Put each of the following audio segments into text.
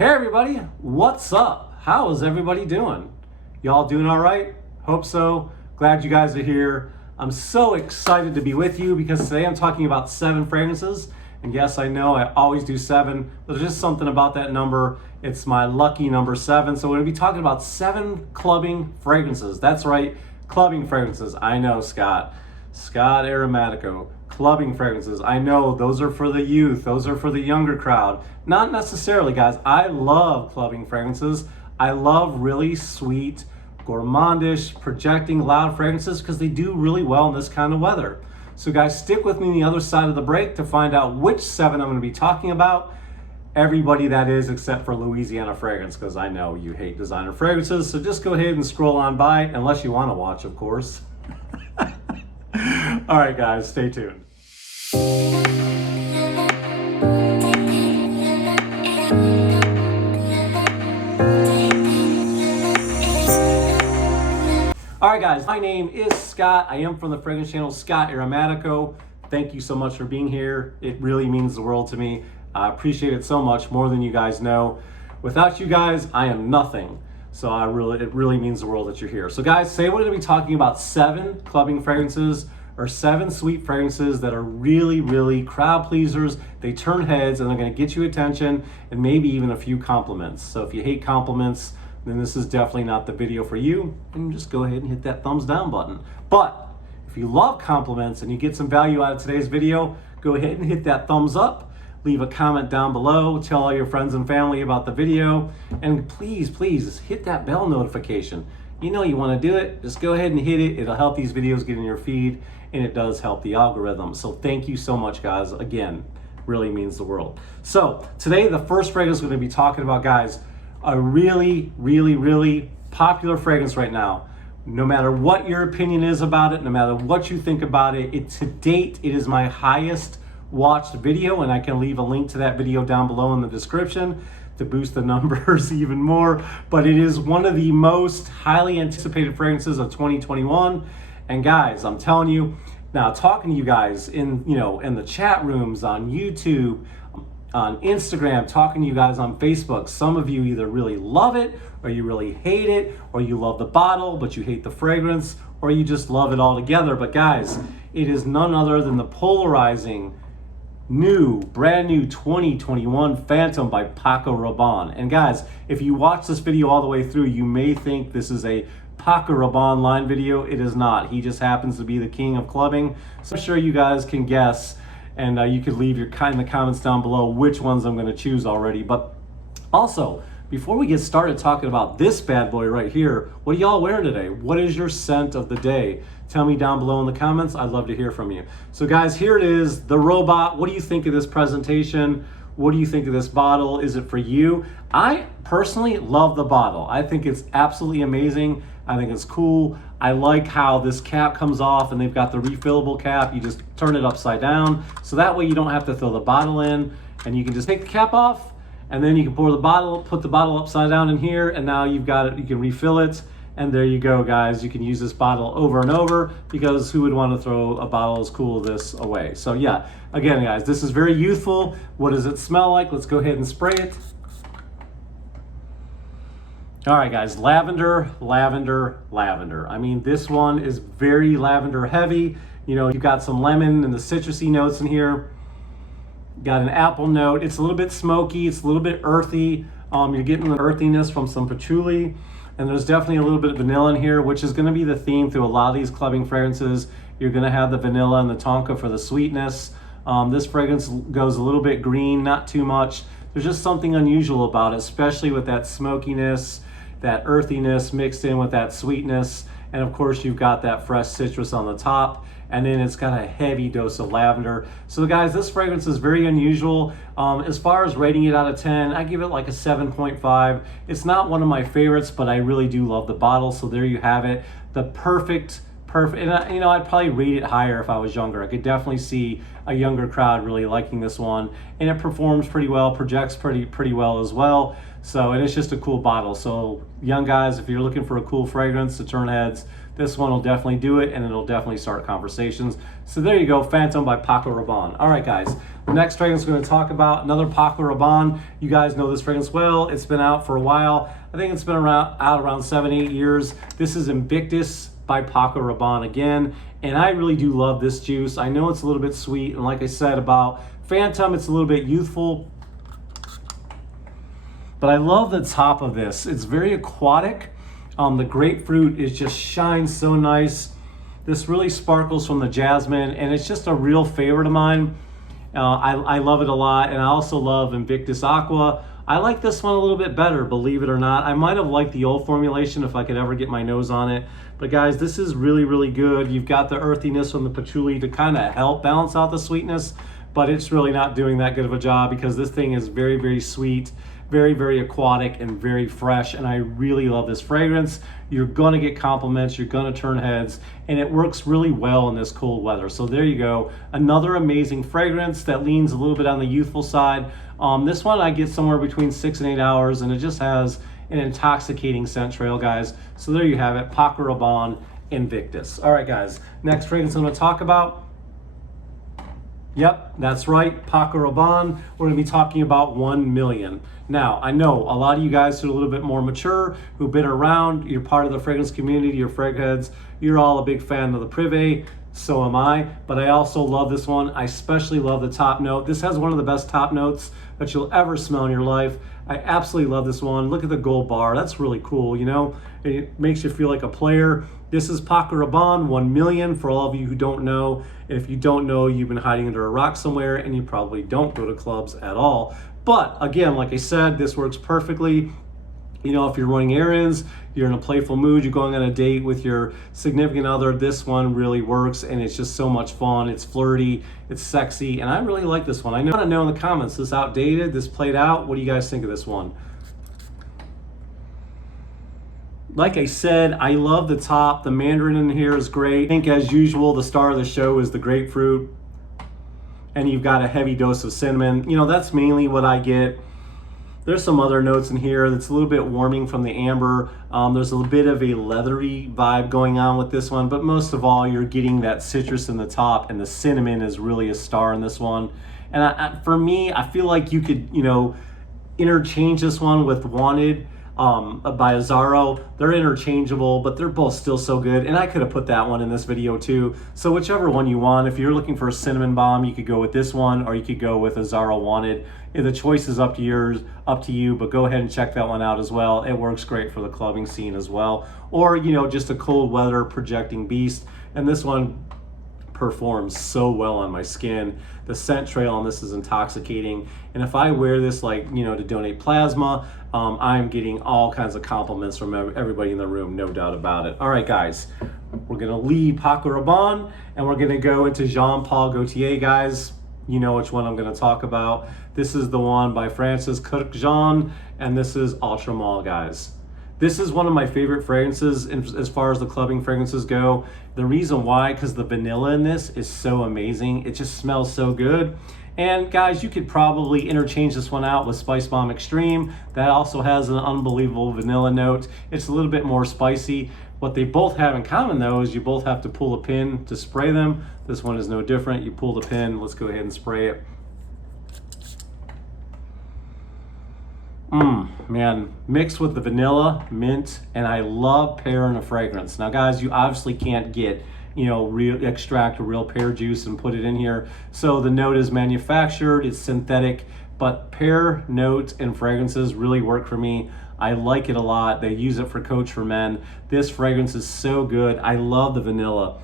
Hey everybody, what's up? How is everybody doing? Y'all doing all right? Hope so. Glad you guys are here. I'm so excited to be with you because today I'm talking about 7 fragrances. And yes, I know I always do 7, but there's just something about that number. It's my lucky number 7. So we're gonna be talking about 7 clubbing fragrances. That's right, clubbing fragrances. I know, Scott Aromatico. Clubbing fragrances. I know those are for the youth. Those are for the younger crowd. Not necessarily, guys. I love clubbing fragrances. I love really sweet, gourmandish, projecting loud fragrances because they do really well in this kind of weather. So guys, stick with me on the other side of the break to find out which 7 I'm going to be talking about. Everybody, that is, except for Louisiana Fragrance, because I know you hate designer fragrances. So just go ahead and scroll on by, unless you want to watch, of course. All right, guys, stay tuned. All right, guys, my name is Scott. I am from the fragrance channel Scott Aromatico. Thank you so much for being here. It really means the world to me. I appreciate it so much, more than you guys know. Without you guys, I am nothing. So it really means the world that you're here. So guys, today we're gonna be talking about 7 clubbing fragrances or 7 sweet fragrances that are really, really crowd pleasers. They turn heads and they're gonna get you attention and maybe even a few compliments. So if you hate compliments, then this is definitely not the video for you. And just go ahead and hit that thumbs down button. But if you love compliments and you get some value out of today's video, go ahead and hit that thumbs up. Leave a comment down below, tell all your friends and family about the video, and please hit that bell notification. You know you want to do it, just go ahead and hit it. It'll help these videos get in your feed, and it does help the algorithm. So thank you so much, guys. Again, really means the world. So today, the first fragrance we're going to be talking about, guys, a really popular fragrance right now. No matter what your opinion is about it, no matter what you think about it, to date, it is my highest watched video, and I can leave a link to that video down below in the description to boost the numbers even more. But it is one of the most highly anticipated fragrances of 2021. And guys, I'm telling you, now talking to you guys in the chat rooms, on YouTube, on Instagram, talking to you guys on Facebook, some of you either really love it or you really hate it, or you love the bottle but you hate the fragrance, or you just love it all together. But guys, it is none other than the polarizing brand new 2021 Phantom by Paco Rabanne. And guys, if you watch this video all the way through, you may think this is a Paco Rabanne line video. It is not. He just happens to be the king of clubbing. So I'm sure you guys can guess, and you could leave your in the comments down below which ones I'm going to choose already. But also, before we get started talking about this bad boy right here, what are y'all wearing today? What is your scent of the day? Tell me down below in the comments. I'd love to hear from you. So guys, here it is, the robot. What do you think of this presentation? What do you think of this bottle? Is it for you? I personally love the bottle. I think it's absolutely amazing. I think it's cool. I like how this cap comes off and they've got the refillable cap. You just turn it upside down. So that way you don't have to throw the bottle in, and you can just take the cap off, and then you can pour the bottle, put the bottle upside down in here, and now you've got it, you can refill it. And there you go, guys. You can use this bottle over and over, because who would want to throw a bottle as cool as this away? So yeah, again, guys, this is very youthful. What does it smell like? Let's go ahead and spray it. All right, guys, lavender. I mean, this one is very lavender heavy. You know, you've got some lemon and the citrusy notes in here. Got an apple note. It's a little bit smoky. It's a little bit earthy. You're getting the earthiness from some patchouli. And there's definitely a little bit of vanilla in here, which is going to be the theme through a lot of these clubbing fragrances. You're going to have the vanilla and the tonka for the sweetness. This fragrance goes a little bit green, not too much. There's just something unusual about it, especially with that smokiness, that earthiness mixed in with that sweetness. And of course, you've got that fresh citrus on the top. And then it's got a heavy dose of lavender. So guys, this fragrance is very unusual. As far as rating it out of 10, I give it like a 7.5. It's not one of my favorites, but I really do love the bottle. So there you have it. The perfect perfect. And you know, I'd probably rate it higher if I was younger. I could definitely see a younger crowd really liking this one, and it performs pretty well, projects pretty well as well. So, and it's just a cool bottle. So young guys, if you're looking for a cool fragrance to turn heads, this one will definitely do it, and it'll definitely start conversations. So there you go, Phantom by Paco Rabanne. All right, guys, the next fragrance we're going to talk about, another Paco Rabanne. You guys know this fragrance well. It's been out for a while. I think it's been out around 7-8 years. This is Invictus by Paco Rabanne again, and I really do love this juice. I know it's a little bit sweet, and like I said about Phantom, it's a little bit youthful, but I love the top of this. It's very aquatic. The grapefruit is just shines so nice. This really sparkles from the jasmine, and it's just a real favorite of mine. I love it a lot, and I also love Invictus Aqua. I like this one a little bit better, believe it or not. I might have liked the old formulation if I could ever get my nose on it. But guys, this is really, really good. You've got the earthiness from the patchouli to kind of help balance out the sweetness, but it's really not doing that good of a job because this thing is very, very sweet, very, very aquatic, and very fresh, and I really love this fragrance. You're gonna get compliments, you're gonna turn heads, and it works really well in this cold weather. So there you go, another amazing fragrance that leans a little bit on the youthful side. This one I get somewhere between 6 and 8 hours, and it just has an intoxicating scent trail, guys. So there you have it, Paco Rabanne Invictus. All right, guys, next fragrance I'm gonna talk about. Yep, that's right, Paco Rabanne. We're gonna be talking about 1 million. Now, I know a lot of you guys who are a little bit more mature, who've been around, you're part of the fragrance community, you're frag heads, you're all a big fan of the Privé, so am I, but I also love this one. I especially love the top note. This has one of the best top notes that you'll ever smell in your life. I absolutely love this one. Look at the gold bar, that's really cool, you know? It makes you feel like a player. This is Paco Rabanne 1 million for all of you who don't know. And if you don't know, you've been hiding under a rock somewhere and you probably don't go to clubs at all. But again, like I said, this works perfectly. You know, if you're running errands, you're in a playful mood, you're going on a date with your significant other, this one really works, and it's just so much fun. It's flirty, it's sexy, and I really like this one. I want to know in the comments, this outdated, this played out, what do you guys think of this one? Like I said, I love the top. The mandarin in here is great. I think as usual, the star of the show is the grapefruit, and you've got a heavy dose of cinnamon. You know, that's mainly what I get. There's some other notes in here that's a little bit warming from the amber. There's a little bit of a leathery vibe going on with this one, but most of all, you're getting that citrus in the top, and the cinnamon is really a star in this one. And for me, I feel like you could, you know, interchange this one with Wanted by Zaharoff. They're interchangeable, but they're both still so good. And I could have put that one in this video too. So whichever one you want, if you're looking for a cinnamon bomb, you could go with this one, or you could go with a Zaharoff Wanted. The choice is up to you, but go ahead and check that one out as well. It works great for the clubbing scene as well. Or, you know, just a cold weather projecting beast. And this one performs so well on my skin. The scent trail on this is intoxicating, and if I wear this, like, you know, to donate plasma, I'm getting all kinds of compliments from everybody in the room, no doubt about it. All right, guys, we're gonna leave Paco Rabanne and we're gonna go into Jean Paul Gaultier, guys. You know which one I'm gonna talk about. This is the one by Francis Kurkdjian, and this is Ultra Male, guys. This is one of my favorite fragrances as far as the clubbing fragrances go. The reason why, because the vanilla in this is so amazing. It just smells so good. And guys, you could probably interchange this one out with Spice Bomb Extreme. That also has an unbelievable vanilla note. It's a little bit more spicy. What they both have in common though is you both have to pull a pin to spray them. This one is no different. You pull the pin, let's go ahead and spray it. Man, mixed with the vanilla, mint, and I love pear in a fragrance. Now guys, you obviously can't get, you know, extract a real pear juice and put it in here. So the note is manufactured, it's synthetic, but pear notes and fragrances really work for me. I like it a lot. They use it for Coach for Men. This fragrance is so good. I love the vanilla.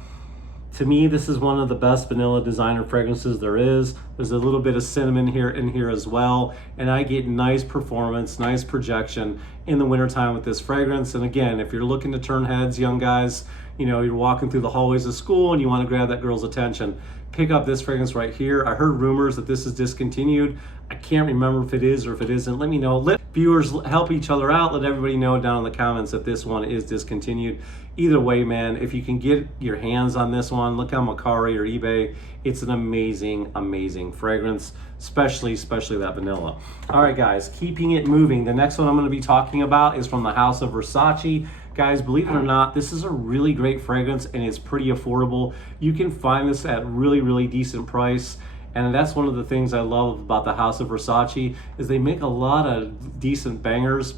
To me, this is one of the best vanilla designer fragrances there is. There's a little bit of cinnamon in here as well. And I get nice performance, nice projection in the wintertime with this fragrance. And again, if you're looking to turn heads, young guys, you know, you're walking through the hallways of school and you want to grab that girl's attention, pick up this fragrance right here. I heard rumors that this is discontinued. I can't remember if it is or if it isn't. Let me know. Let viewers help each other out. Let everybody know down in the comments if this one is discontinued. Either way, man, if you can get your hands on this one, look on Mercari or eBay. It's an amazing, amazing fragrance, especially that vanilla. All right, guys, keeping it moving. The next one I'm going to be talking about is from the house of Versace. Guys, believe it or not, this is a really great fragrance and it's pretty affordable. You can find this at really decent price. And that's one of the things I love about the house of Versace is they make a lot of decent bangers,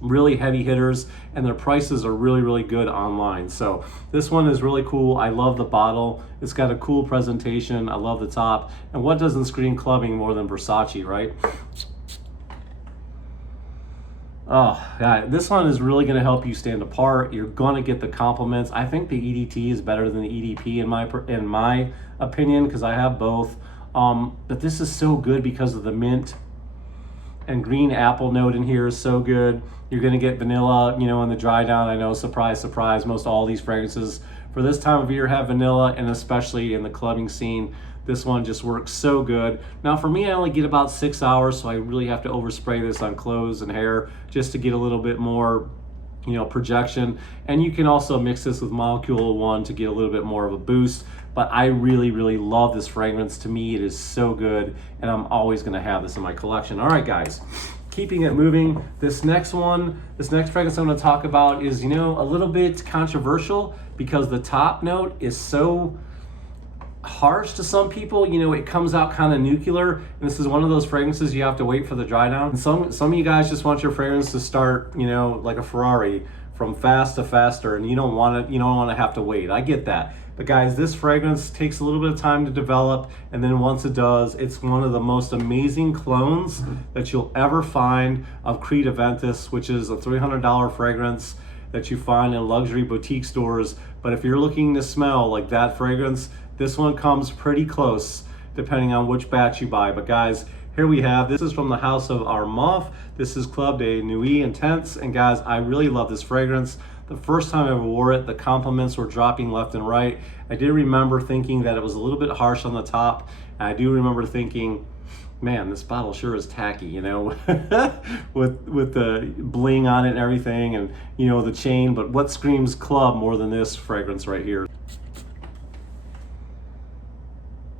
really heavy hitters, and their prices are really good online. So this one is really cool. I love the bottle. It's got a cool presentation. I love the top. And what doesn't scream clubbing more than Versace, right? Oh, God, this one is really going to help you stand apart. You're going to get the compliments. I think the EDT is better than the EDP in my opinion, because I have both. But this is so good because of the mint and green apple note in here is so good. You're going to get vanilla, you know, in the dry down. I know, surprise, surprise, most all these fragrances for this time of year have vanilla, and especially in the clubbing scene. This one just works so good. Now for me, I only get about 6 hours, so I really have to overspray this on clothes and hair just to get a little bit more, you know, projection. And you can also mix this with Molecule 1 to get a little bit more of a boost. But I really love this fragrance. To me, it is so good, and I'm always gonna have this in my collection. All right, guys, keeping it moving. This next fragrance I'm gonna talk about is, you know, a little bit controversial because the top note is so harsh to some people. You know, it comes out kind of nuclear, and this is one of those fragrances you have to wait for the dry down. And some of you guys just want your fragrance to start, you know, like a Ferrari, from fast to faster, and you don't want to have to wait. I get that. But guys, this fragrance takes a little bit of time to develop, and then once it does, it's one of the most amazing clones that you'll ever find of Creed Aventus, which is a $300 fragrance that you find in luxury boutique stores. But if you're looking to smell like that fragrance, this one comes pretty close depending on which batch you buy. But guys, here we have, this is from the house of Aromatico. This is Club de Nuit Intense, and guys, I really love this fragrance. The first time I ever wore it, the compliments were dropping left and right. I did remember thinking that it was a little bit harsh on the top. And I do remember thinking, man, this bottle sure is tacky, you know, with the bling on it and everything, and, you know, the chain. But what screams club more than this fragrance right here?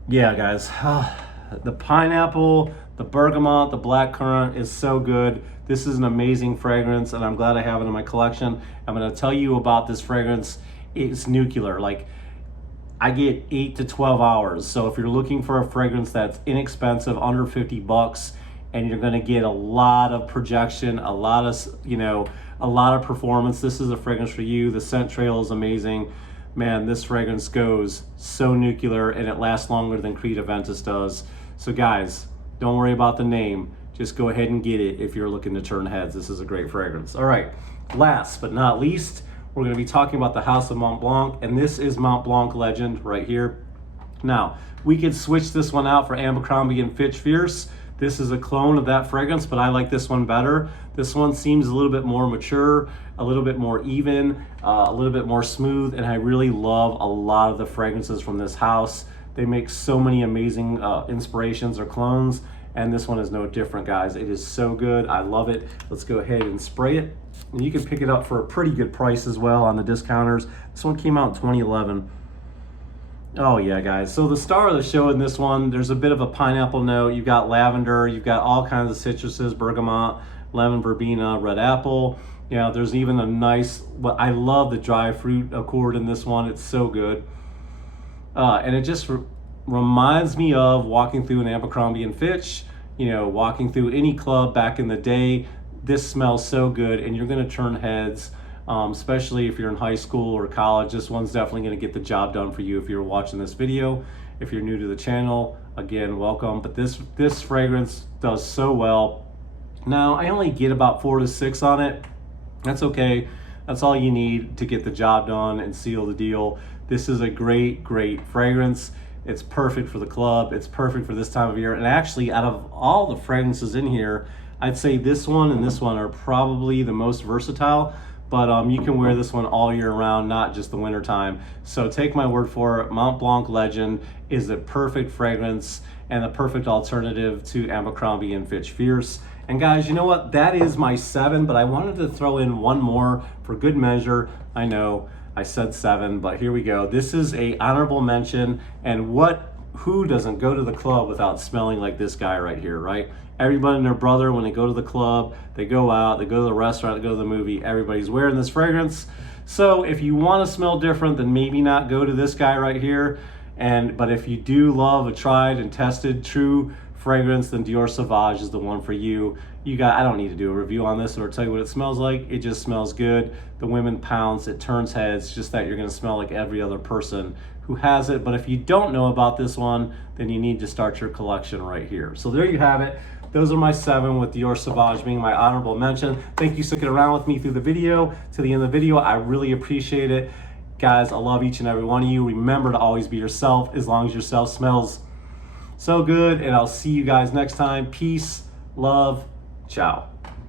Yeah, guys, the pineapple, the bergamot, the blackcurrant is so good. This is an amazing fragrance, and I'm glad I have it in my collection. I'm gonna tell you about this fragrance. It's nuclear. Like, I get 8 to 12 hours. So if you're looking for a fragrance that's inexpensive, under 50 bucks, and you're gonna get a lot of projection, a lot of performance, this is a fragrance for you. The scent trail is amazing. Man, this fragrance goes so nuclear, and it lasts longer than Creed Aventus does. So guys, don't worry about the name. Just go ahead and get it if you're looking to turn heads. This is a great fragrance. All right, last but not least, we're gonna be talking about the House of Mont Blanc, and this is Mont Blanc Legend right here. Now, we could switch this one out for Abercrombie and Fitch Fierce. This is a clone of that fragrance, but I like this one better. This one seems a little bit more mature, a little bit more even, a little bit more smooth, and I really love a lot of the fragrances from this house. They make so many amazing inspirations or clones, and this one is no different, guys. It is so good. I love it. Let's go ahead and spray it. And you can pick it up for a pretty good price as well on the discounters. This one came out in 2011. Oh yeah, guys. So the star of the show in this one, there's a bit of a pineapple note. You've got lavender, you've got all kinds of citruses, bergamot, lemon verbena, red apple. You know, there's even a nice, I love the dry fruit accord in this one. It's so good. And it just reminds me of walking through an Abercrombie and Fitch, you know, walking through any club back in the day. This smells so good, and you're gonna turn heads, especially if you're in high school or college. This one's definitely gonna get the job done for you if you're watching this video. If you're new to the channel, again, welcome. But this fragrance does so well. Now, I only get about 4 to 6 on it. That's okay. That's all you need to get the job done and seal the deal. This is a great, great fragrance. It's perfect for the club. It's perfect for this time of year. And actually, out of all the fragrances in here, I'd say this one and this one are probably the most versatile. but you can wear this one all year round, not just the winter time. So take my word for it, Mont Blanc Legend is the perfect fragrance and the perfect alternative to Abercrombie and Fitch Fierce. And guys, you know what? That is my 7, but I wanted to throw in one more for good measure. I know I said 7, but here we go. This is a honorable mention, and who doesn't go to the club without smelling like this guy right here, right? Everybody and their brother, when they go to the club, they go out, they go to the restaurant, they go to the movie, everybody's wearing this fragrance. So if you want to smell different, then maybe not go to this guy right here. But if you do love a tried and tested true fragrance, then Dior Sauvage is the one for you. I don't need to do a review on this or tell you what it smells like. It just smells good. The women pounce, it turns heads, just that you're gonna smell like every other person who has it. But if you don't know about this one, then you need to start your collection right here. So there you have it. Those are my 7, with Dior Sauvage being my honorable mention. Thank you for sticking around with me through the video, to the end of the video. I really appreciate it. Guys, I love each and every one of you. Remember to always be yourself, as long as yourself smells so good. And I'll see you guys next time. Peace, love, ciao.